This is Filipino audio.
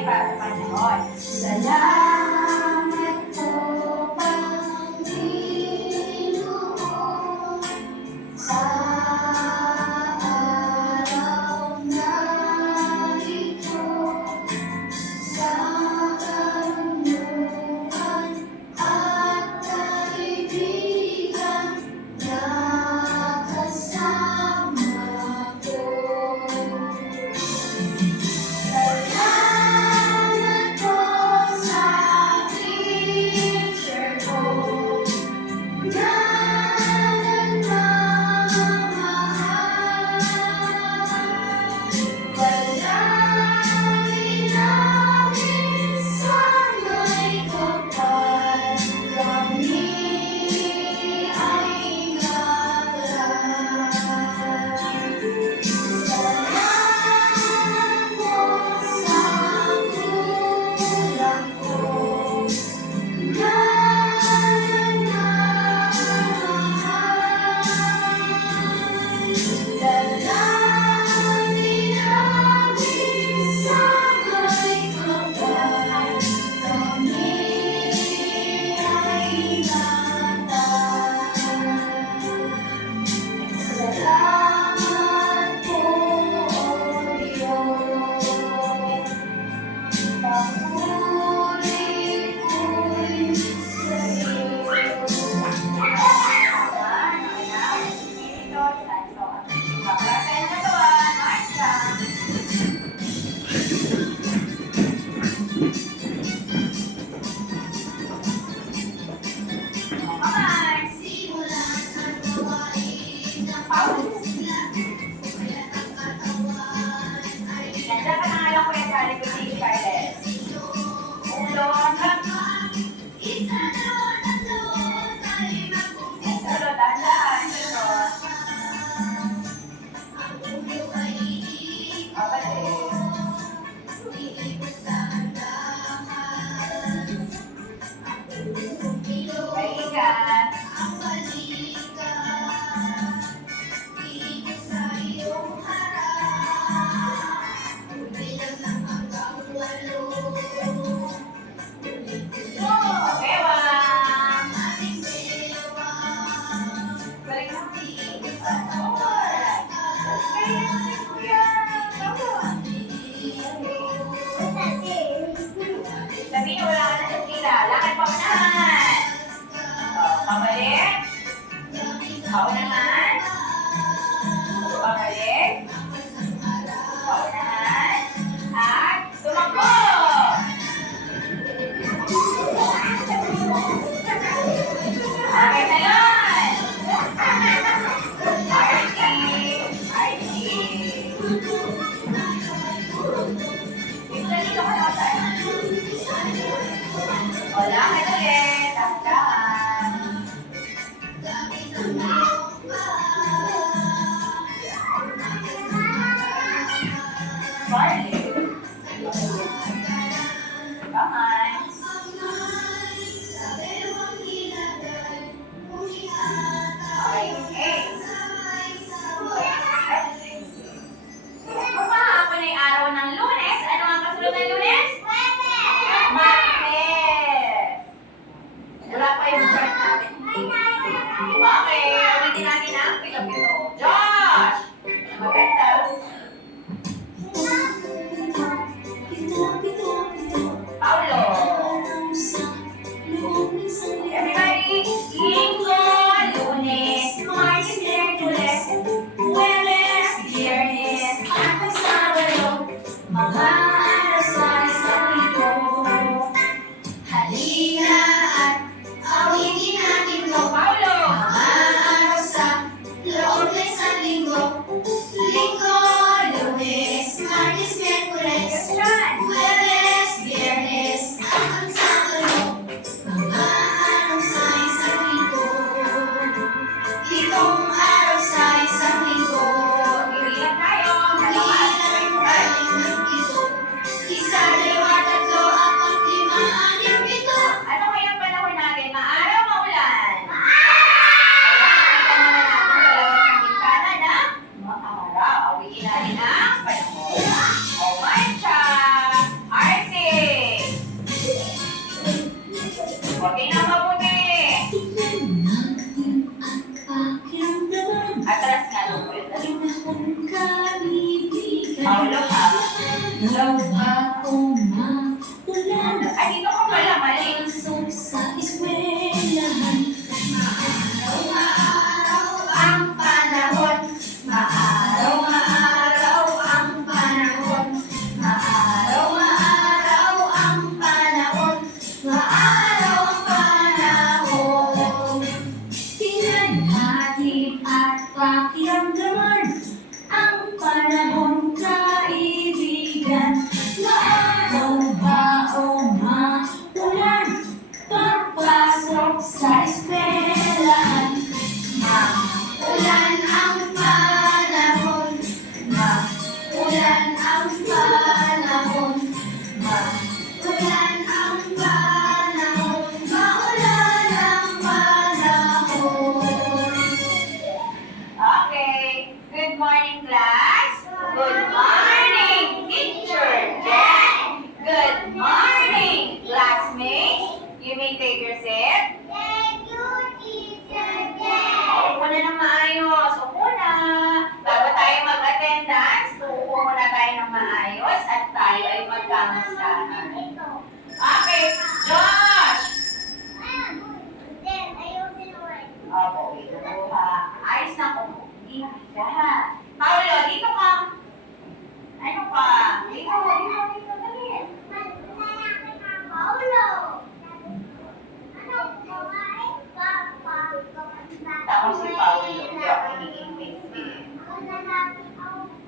Para sa Panginoon. Salamat po, Panginoon, sa araw na ito, sa karunungan at kaibigan na kasama ko. Umuulan. Ay, dito ka pala, mali. Pasok sa eskwelahan. Maaraw ang panahon. Maaraw ang panahon. Maaraw ang panahon. Maaraw ang panahon. Tingnan natin at pakiramdaman ang panahon, kaibigan. Maaraw ba o maulan? Pagpasok sa eskwelahan. Maulan ang panahon. Maulan ang panahon. Maulan ang panahon. Maulan ang panahon. Okay. Good morning, class. Good morning, teacher Jen. Good morning, classmates. You may take your seat. Thank you, Teacher Upo na ng maayos. Upo na. Bago tayo mag-attendance, uupo muna tayo ng maayos at tayo ay magkamustahan. Okay, Josh! Opo, wait. Ayos na po. Hindi na. Paulo, dito